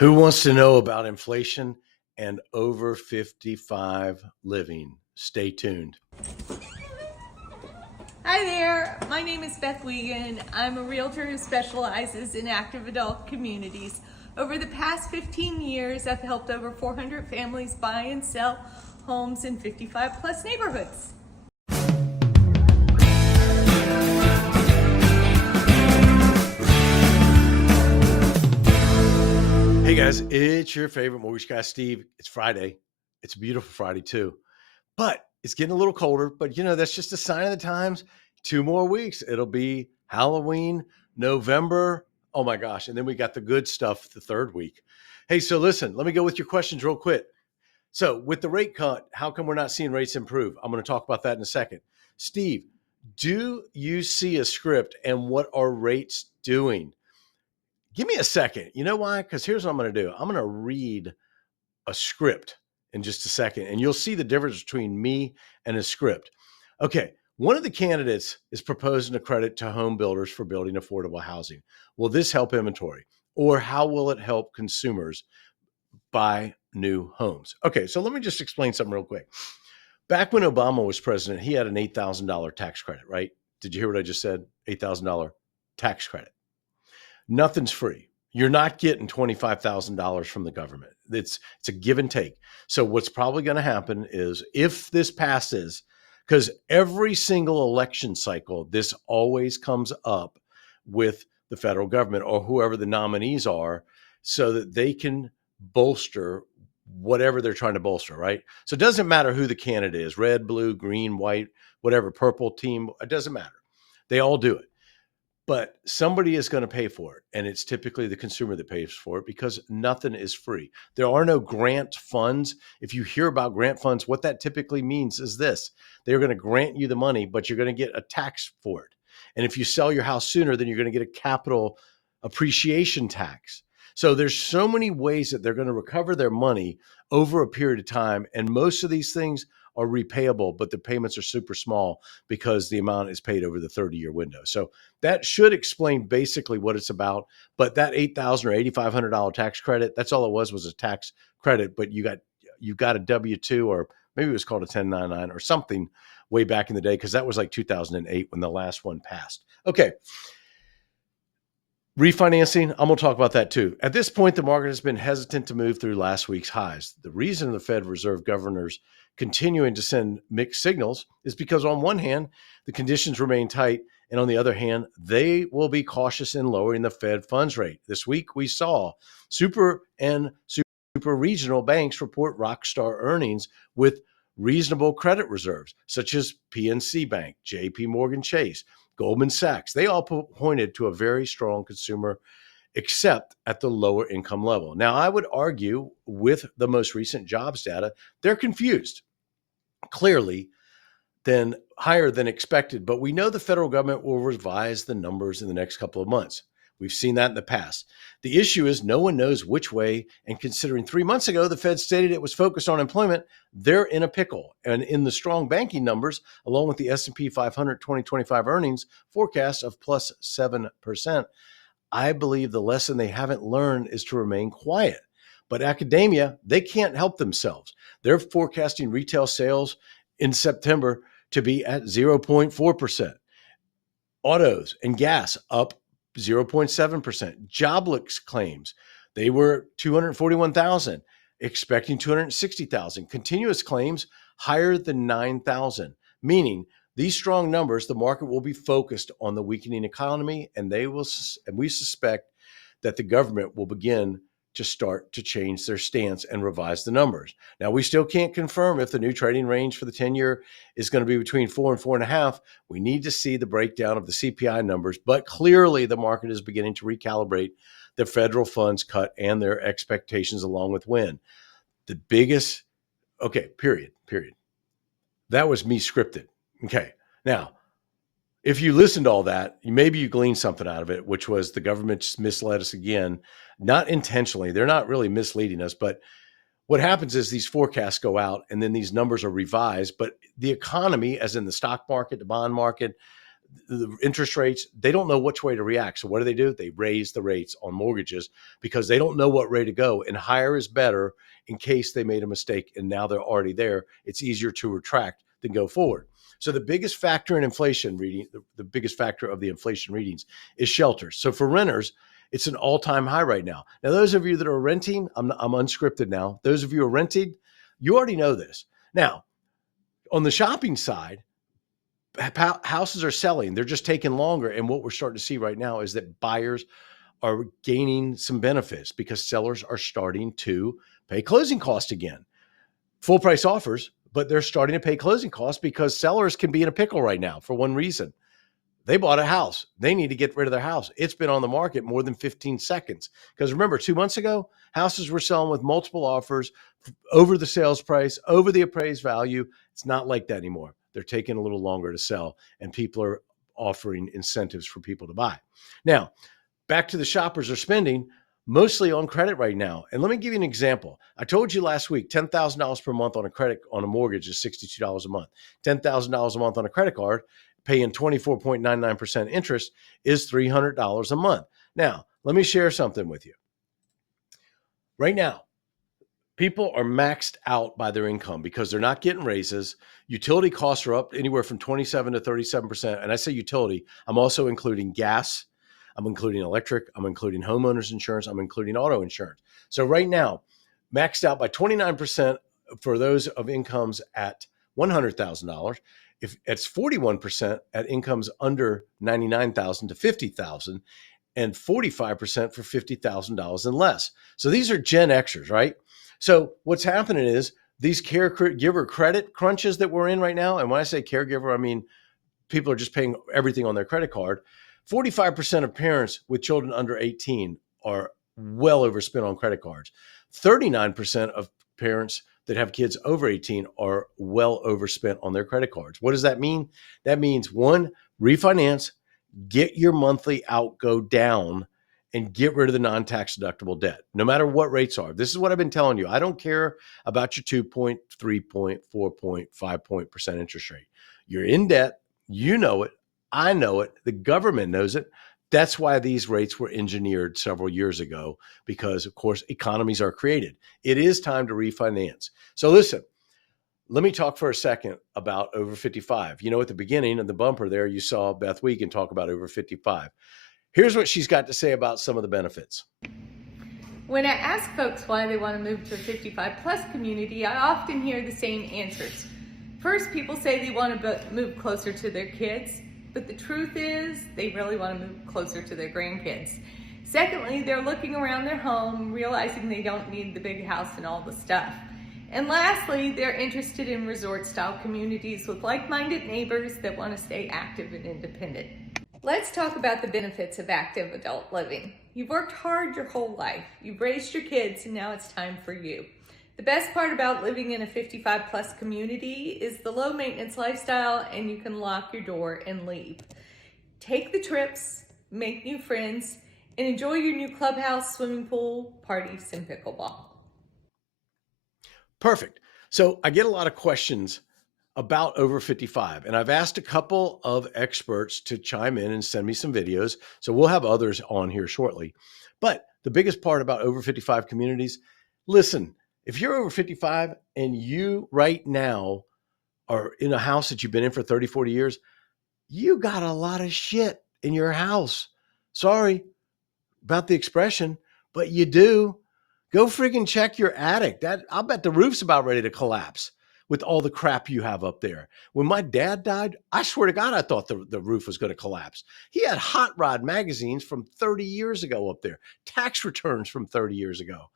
Who wants to know about inflation and over 55 living? Stay tuned. Hi there, my name is Beth Wiegand. I'm a realtor who specializes in active adult communities. Over the past 15 years, I've helped over 400 families buy and sell homes in 55 plus neighborhoods. Hey guys, it's your favorite mortgage guy, Steve. It's Friday. It's a beautiful Friday too, but it's getting a little colder. But that's just a sign of the times. 2 more weeks. It'll be Halloween, November. Oh my gosh. And then we got the good stuff the third week. Hey, so listen, let me go with your questions real quick. So with the rate cut, how come we're not seeing rates improve? I'm going to talk about that in a second. Steve, do you see a script and what are rates doing? Give me a second. You know why? Because here's what I'm going to do. I'm going to read a script in just a second, and you'll see the difference between me and a script. Okay. One of the candidates is proposing a credit to home builders for building affordable housing. Will this help inventory? Or how will it help consumers buy new homes? Okay, so let me just explain something real quick. Back when Obama was president, he had an $8,000 tax credit, right? Did you hear what I just said? $8,000 tax credit. Nothing's free. You're not getting $25,000 from the government. It's a give and take. So what's probably going to happen is if this passes, because every single election cycle, this always comes up with the federal government or whoever the nominees are so that they can bolster whatever they're trying to bolster, right? So it doesn't matter who the candidate is, red, blue, green, white, whatever, purple team, it doesn't matter. They all do it. But somebody is going to pay for it. And it's typically the consumer that pays for it because nothing is free. There are no grant funds. If you hear about grant funds, what that typically means is this: they're going to grant you the money, but you're going to get a tax for it. And if you sell your house sooner, then you're going to get a capital appreciation tax. So there's so many ways that they're going to recover their money over a period of time. And most of these things are repayable, but the payments are super small because the amount is paid over the 30-year window. So that should explain basically what it's about. But that $8,000 or $8,500 tax credit, that's all it was a tax credit. But you got a W-2, or maybe it was called a 1099 or something way back in the day, because that was like 2008 when the last one passed. Okay. Refinancing, I'm going to talk about that too. At this point, the market has been hesitant to move through last week's highs. The reason the Fed Reserve governors continuing to send mixed signals is because on one hand, the conditions remain tight, and on the other hand, they will be cautious in lowering the Fed funds rate. This week, we saw super and super regional banks report rock star earnings with reasonable credit reserves, such as PNC Bank, JP Morgan Chase, Goldman Sachs. They all pointed to a very strong consumer, except at the lower income level. Now, I would argue with the most recent jobs data, they're confused, clearly, than higher than expected. But we know the federal government will revise the numbers in the next couple of months. We've seen that in the past. The issue is no one knows which way, and considering 3 months ago the Fed stated it was focused on employment, they're in a pickle. And in the strong banking numbers, along with the S&P 500 2025 earnings forecast of plus 7%, I believe the lesson they haven't learned is to remain quiet. But academia, they can't help themselves. They're forecasting retail sales in September to be at 0.4%. Autos and gas up 0.7%. Jobless claims, they were 241,000, expecting 260,000. Continuous claims higher than 9,000, meaning these strong numbers, the market will be focused on the weakening economy, and we suspect that the government will begin to start to change their stance and revise the numbers. Now, we still can't confirm if the new trading range for the 10-year is going to be between 4 and 4.5. We need to see the breakdown of the CPI numbers, but clearly the market is beginning to recalibrate the federal funds cut and their expectations along with when. The biggest, okay, period. That was me scripted. Okay. Now, if you listen to all that, maybe you glean something out of it, which was the government just misled us again, not intentionally. They're not really misleading us, but what happens is these forecasts go out and then these numbers are revised, but the economy, as in the stock market, the bond market, the interest rates, they don't know which way to react. So what do? They raise the rates on mortgages because they don't know what way to go. And higher is better in case they made a mistake and now they're already there. It's easier to retract than go forward. So the biggest factor in inflation reading, the biggest factor of the inflation readings is shelters. So for renters, it's an all-time high right now. Now, those of you that are renting, I'm unscripted now. Those of you who are renting, you already know this. Now, on the shopping side, houses are selling. They're just taking longer. And what we're starting to see right now is that buyers are gaining some benefits because sellers are starting to pay closing costs again. Full price offers, but they're starting to pay closing costs because sellers can be in a pickle right now for one reason. They bought a house. They need to get rid of their house. It's been on the market more than 15 seconds. Because remember, 2 months ago, houses were selling with multiple offers over the sales price, over the appraised value. It's not like that anymore. They're taking a little longer to sell, and people are offering incentives for people to buy. Now, back to the shoppers are spending mostly on credit right now. And let me give you an example. I told you last week, $10,000 per month on a credit on a mortgage is $62 a month. $10,000 a month on a credit card, paying 24.99% interest is $300 a month. Now, let me share something with you. Right now, people are maxed out by their income because they're not getting raises. Utility costs are up anywhere from 27 to 37%. And I say utility, I'm also including gas, I'm including electric, I'm including homeowners insurance, I'm including auto insurance. So right now, maxed out by 29% for those of incomes at $100,000. If it's 41% at incomes under $99,000 to $50,000, and 45% for $50,000 and less. So these are Gen Xers, right? So what's happening is these caregiver credit crunches that we're in right now. And when I say caregiver, I mean people are just paying everything on their credit card. 45% of parents with children under 18 are well overspent on credit cards. 39% of parents that have kids over 18 are well overspent on their credit cards. What does that mean? That means one, refinance, get your monthly outgo down, and get rid of the non-tax deductible debt, no matter what rates are. This is what I've been telling you. I don't care about your 2 point, 3 point, 4 point, 5 point percent interest rate. You're in debt. You know it. I know it. The government knows it. That's why these rates were engineered several years ago, because, of course, economies are created. It is time to refinance. So listen, let me talk for a second about over 55. You know, at the beginning of the bumper there, you saw Beth Wiegand talk about over 55. Here's what she's got to say about some of the benefits. When I ask folks why they want to move to a 55 plus community, I often hear the same answers. First, people say they want to move closer to their kids, but the truth is they really want to move closer to their grandkids. Secondly, they're looking around their home, realizing they don't need the big house and all the stuff. And lastly, they're interested in resort-style communities with like-minded neighbors that want to stay active and independent. Let's talk about the benefits of active adult living. You've worked hard your whole life. You've raised your kids, and now it's time for you. The best part about living in a 55 plus community is the low maintenance lifestyle, and you can lock your door and leave. Take the trips, make new friends, and enjoy your new clubhouse, swimming pool, parties, and pickleball. Perfect. So I get a lot of questions about over 55, and I've asked a couple of experts to chime in and send me some videos. So we'll have others on here shortly. But the biggest part about over 55 communities, listen, if you're over 55 and you right now are in a house that you've been in for 30, 40 years, you got a lot of shit in your house. Sorry about the expression, but you do. Go freaking check your attic. I'll bet the roof's about ready to collapse with all the crap you have up there. When my dad died, I swear to God, I thought the roof was going to collapse. He had Hot Rod magazines from 30 years ago up there, tax returns from 30 years ago.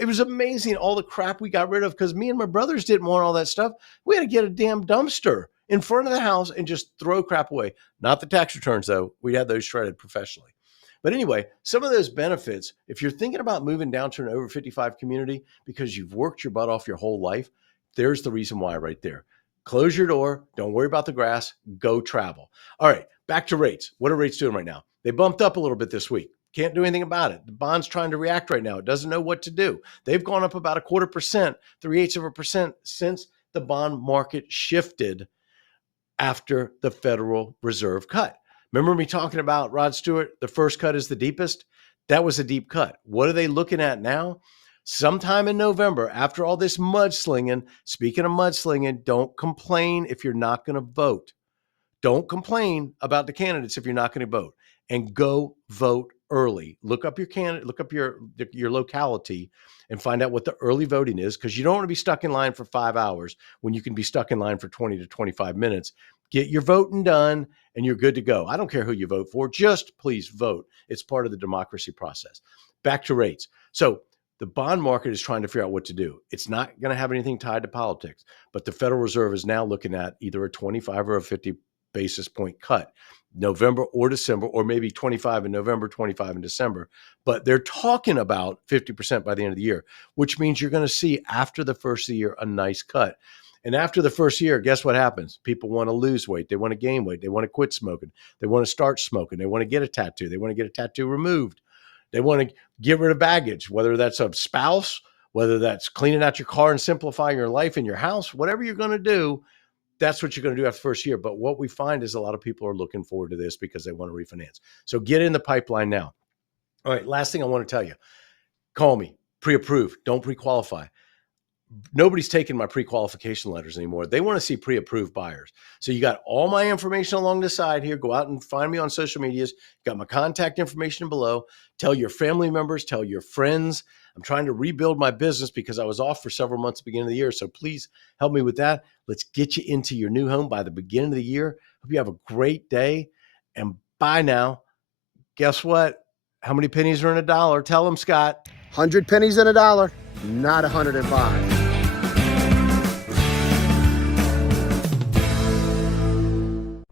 It was amazing all the crap we got rid of because me and my brothers didn't want all that stuff. We had to get a damn dumpster in front of the house and just throw crap away. Not the tax returns, though. We had those shredded professionally. But anyway, some of those benefits, if you're thinking about moving down to an over 55 community because you've worked your butt off your whole life, there's the reason why right there. Close your door. Don't worry about the grass. Go travel. All right, back to rates. What are rates doing right now? They bumped up a little bit this week. Can't do anything about it. The bond's trying to react right now. It doesn't know what to do. They've gone up about 0.25%, 0.3% since the bond market shifted after the Federal Reserve cut. Remember me talking about Rod Stewart? The first cut is the deepest. That was a deep cut. What are they looking at now? Sometime in November, after all this mudslinging, speaking of mudslinging, don't complain if you're not going to vote. Don't complain about the candidates if you're not going to vote, and go vote early. Look up your candidate, look up your locality and find out what the early voting is, because you don't want to be stuck in line for 5 hours when you can be stuck in line for 20 to 25 minutes. Get your voting done and you're good to go. I don't care who you vote for, just please vote. It's part of the democracy process. Back to rates. So the bond market is trying to figure out what to do. It's not going to have anything tied to politics, but the Federal Reserve is now looking at either a 25 or a 50 basis point cut, November or December, or maybe 25 in November, 25 in December. But they're talking about 50% by the end of the year, which means you're going to see after the first of the year a nice cut. And after the first year, guess what happens? People want to lose weight. They want to gain weight. They want to quit smoking. They want to start smoking. They want to get a tattoo. They want to get a tattoo removed. They want to get rid of baggage, whether that's a spouse, whether that's cleaning out your car and simplifying your life in your house, whatever you're going to do, that's what you're going to do after the first year. But what we find is a lot of people are looking forward to this because they want to refinance. So get in the pipeline now. All right, last thing I want to tell you, call me, pre-approved, don't pre-qualify. Nobody's taking my pre-qualification letters anymore. They want to see pre-approved buyers. So you got all my information along the side here. Go out and find me on social medias. Got my contact information below. Tell your family members, tell your friends. I'm trying to rebuild my business because I was off for several months at the beginning of the year. So please help me with that. Let's get you into your new home by the beginning of the year. Hope you have a great day. And bye now. Guess what? How many pennies are in a dollar? Tell them, Scott. 100 pennies in a dollar, not 105.